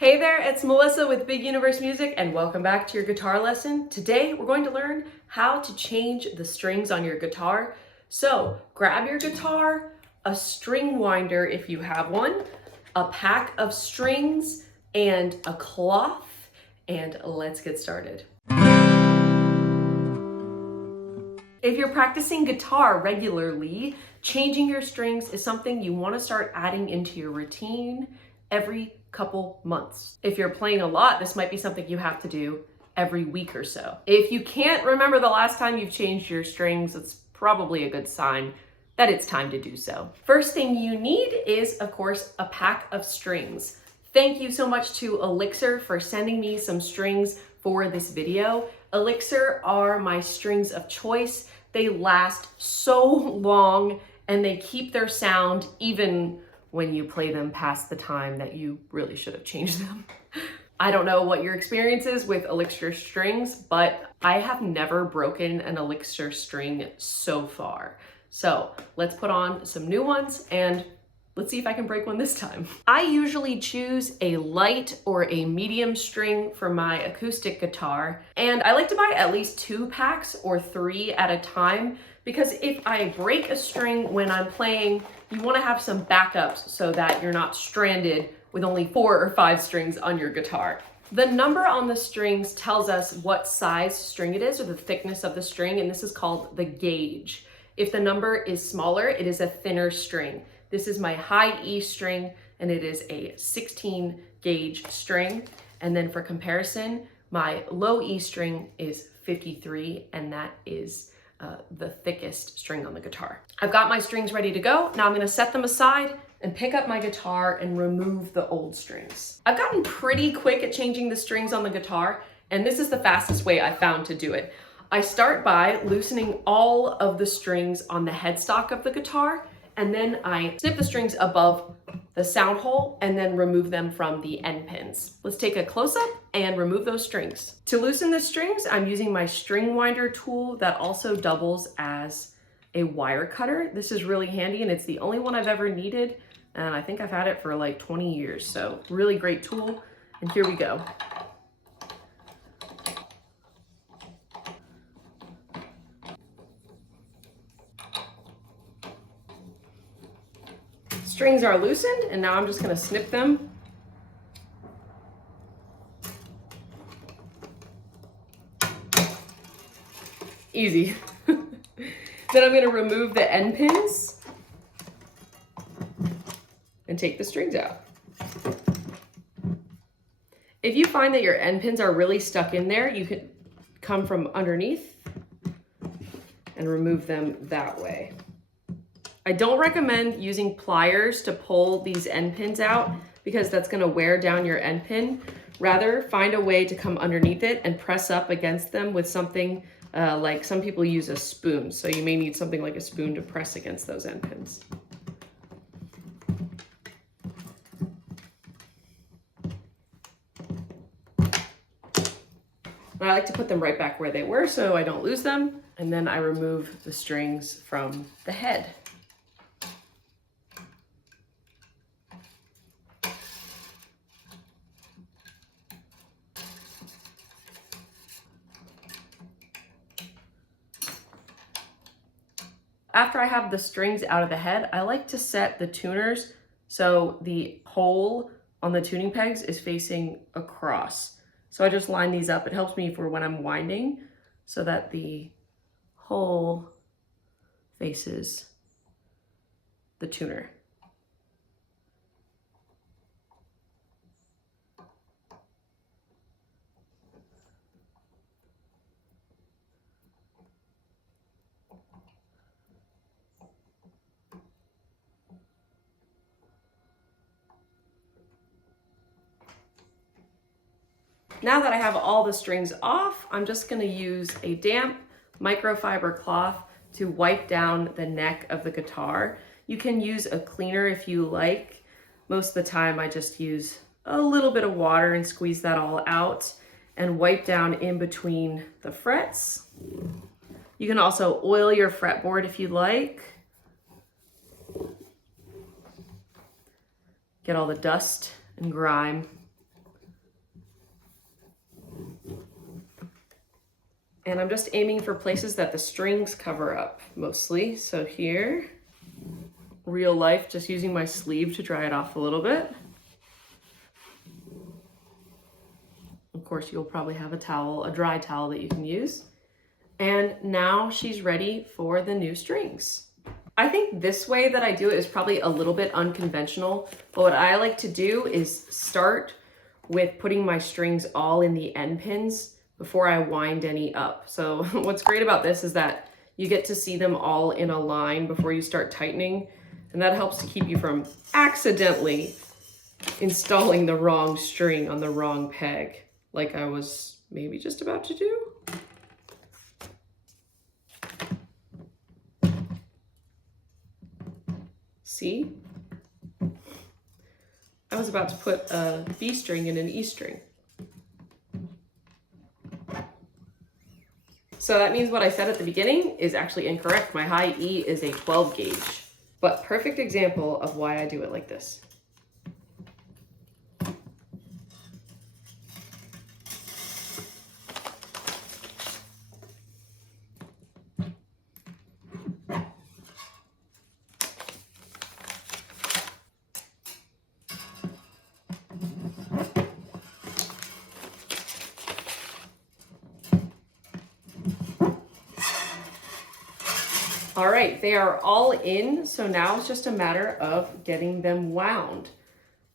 Hey there, it's Melissa with Big Universe Music and welcome back to your guitar lesson. Today we're going to learn how to change the strings on your guitar. So grab your guitar, a string winder if you have one, a pack of strings, and a cloth, and let's get started. If you're practicing guitar regularly, changing your strings is something you want to start adding into your routine every couple months. If you're playing a lot, this might be something you have to do every week or so. If you can't remember the last time you've changed your strings, it's probably a good sign that it's time to do so. First thing you need is, of course, a pack of strings. Thank you so much to Elixir for sending me some strings for this video. Elixir are my strings of choice. They last so long and they keep their sound even when you play them past the time that you really should have changed them. I don't know what your experience is with Elixir strings, but I have never broken an Elixir string so far. So let's put on some new ones and let's see if I can break one this time. I usually choose a light or a medium string for my acoustic guitar, and I like to buy at least 2 packs or 3 at a time, because if I break a string when I'm playing, you want to have some backups so that you're not stranded with only 4 or 5 strings on your guitar. The number on the strings tells us what size string it is or the thickness of the string, and this is called the gauge. If the number is smaller, it is a thinner string. This is my high E string, and it is a 16 gauge string. And then for comparison, my low E string is 53, and that is the thickest string on the guitar. I've got my strings ready to go. Now I'm gonna set them aside and pick up my guitar and remove the old strings. I've gotten pretty quick at changing the strings on the guitar, and this is the fastest way I found to do it. I start by loosening all of the strings on the headstock of the guitar, and then I snip the strings above the sound hole and then remove them from the end pins. Let's take a close-up and remove those strings. To loosen the strings, I'm using my string winder tool that also doubles as a wire cutter. This is really handy and it's the only one I've ever needed, and I think I've had it for like 20 years, so really great tool. And here we go. Strings are loosened, and now I'm just gonna snip them. Easy. Then I'm gonna remove the end pins and take the strings out. If you find that your end pins are really stuck in there, you can come from underneath and remove them that way. I don't recommend using pliers to pull these end pins out because that's going to wear down your end pin. Rather, find a way to come underneath it and press up against them with something like some people use a spoon. So you may need something like a spoon to press against those end pins. I like to put them right back where they were so I don't lose them. And then I remove the strings from the head. After I have the strings out of the head, I like to set the tuners so the hole on the tuning pegs is facing across. So I just line these up. It helps me for when I'm winding so that the hole faces the tuner. Now that I have all the strings off, I'm just gonna use a damp microfiber cloth to wipe down the neck of the guitar. You can use a cleaner if you like. Most of the time I just use a little bit of water and squeeze that all out and wipe down in between the frets. You can also oil your fretboard if you like. Get all the dust and grime And I'm just aiming for places that the strings cover up mostly. So here, real life, just using my sleeve to dry it off a little bit. Of course, you'll probably have a towel, a dry towel that you can use. And now she's ready for the new strings. I think this way that I do it is probably a little bit unconventional, but what I like to do is start with putting my strings all in the end pins before I wind any up. So what's great about this is that you get to see them all in a line before you start tightening, and that helps to keep you from accidentally installing the wrong string on the wrong peg, like I was maybe just about to do. See? I was about to put a B string in an E string. So that means what I said at the beginning is actually incorrect. My high E is a 12 gauge, but perfect example of why I do it like this. All right, they are all in, so now it's just a matter of getting them wound.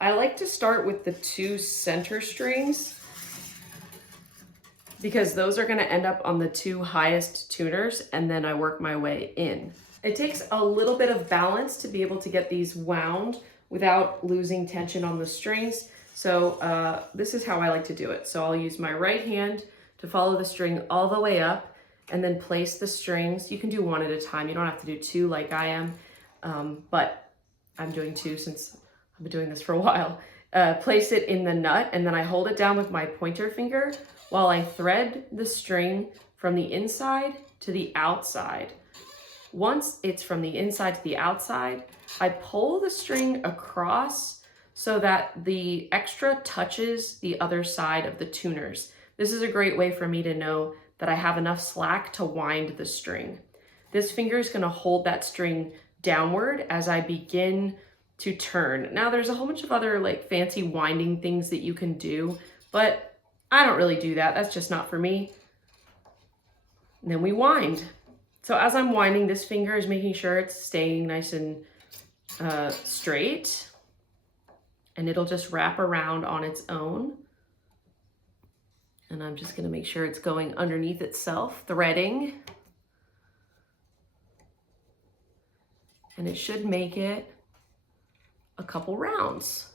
I like to start with the 2 center strings because those are gonna end up on the 2 highest tuners, and then I work my way in. It takes a little bit of balance to be able to get these wound without losing tension on the strings. So this is how I like to do it. So I'll use my right hand to follow the string all the way up, and then place the strings. You can do 1 at a time. You don't have to do 2 like I am, but I'm doing 2 since I've been doing this for a while. Place it in the nut, and then I hold it down with my pointer finger while I thread the string from the inside to the outside. Once it's from the inside to the outside, I pull the string across so that the extra touches the other side of the tuners. This is a great way for me to know that I have enough slack to wind the string. This finger is gonna hold that string downward as I begin to turn. Now there's a whole bunch of other like fancy winding things that you can do, but I don't really do that. That's just not for me. And then we wind. So as I'm winding, this finger is making sure it's staying nice and straight, and it'll just wrap around on its own. And I'm just gonna make sure it's going underneath itself, threading. And it should make it a couple rounds.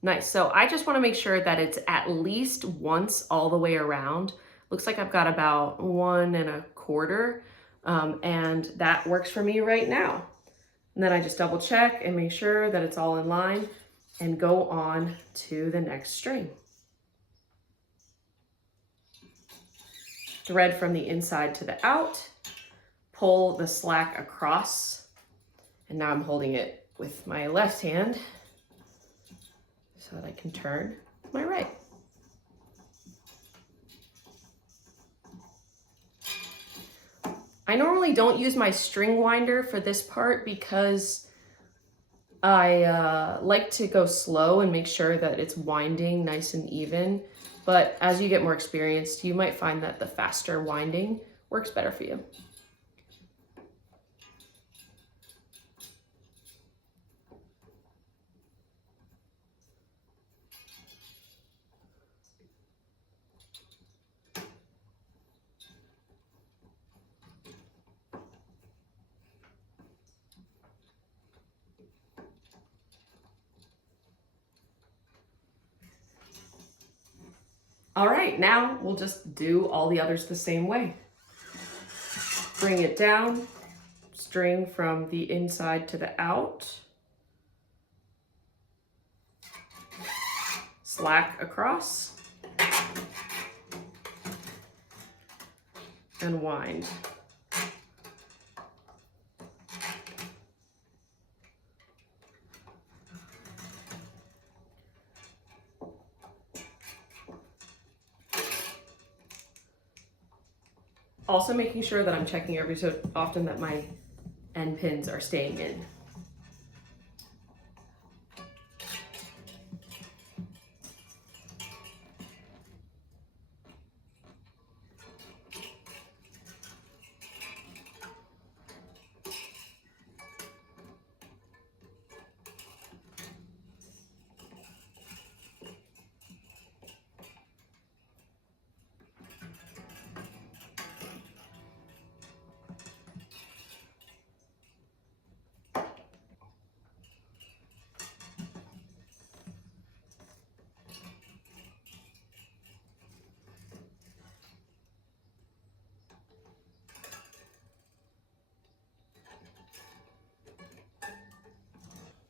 Nice, so I just wanna make sure that it's at least once all the way around. Looks like I've got about 1 1/4, and that works for me right now. And then I just double check and make sure that it's all in line, and go on to the next string. Thread from the inside to the out, pull the slack across, and now I'm holding it with my left hand so that I can turn my right. I normally don't use my string winder for this part because I like to go slow and make sure that it's winding nice and even. But as you get more experienced, you might find that the faster winding works better for you. All right, now we'll just do all the others the same way. Bring it down, string from the inside to the out, slack across, and wind. Also making sure that I'm checking every so often that my end pins are staying in.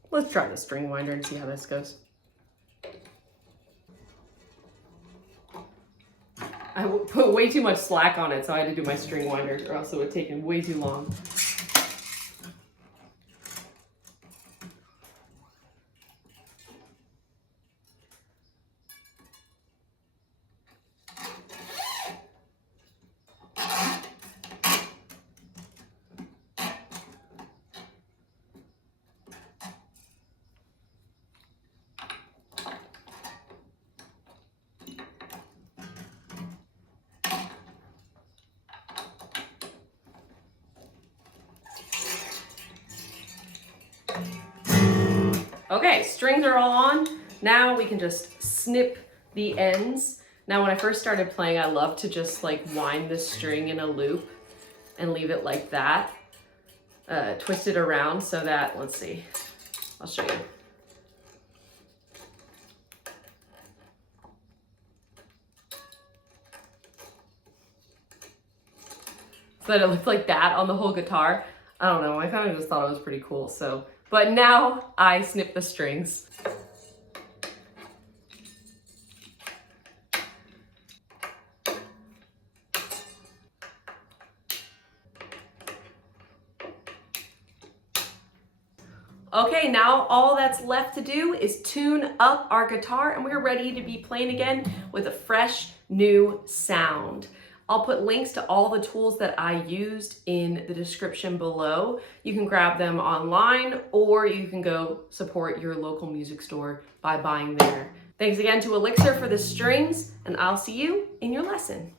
Let's try the string winder and see how this goes. I put way too much slack on it, so I had to do my string winder, or else it would have taken way too long. Okay, strings are all on. Now we can just snip the ends. Now when I first started playing, I loved to just like wind the string in a loop and leave it like that. Twist it around so that, let's see, I'll show you. So that it looked like that on the whole guitar. I don't know, I kind of just thought it was pretty cool, so. But now I snip the strings. Okay, now all that's left to do is tune up our guitar and we're ready to be playing again with a fresh new sound. I'll put links to all the tools that I used in the description below. You can grab them online or you can go support your local music store by buying there. Thanks again to Elixir for the strings, and I'll see you in your lesson.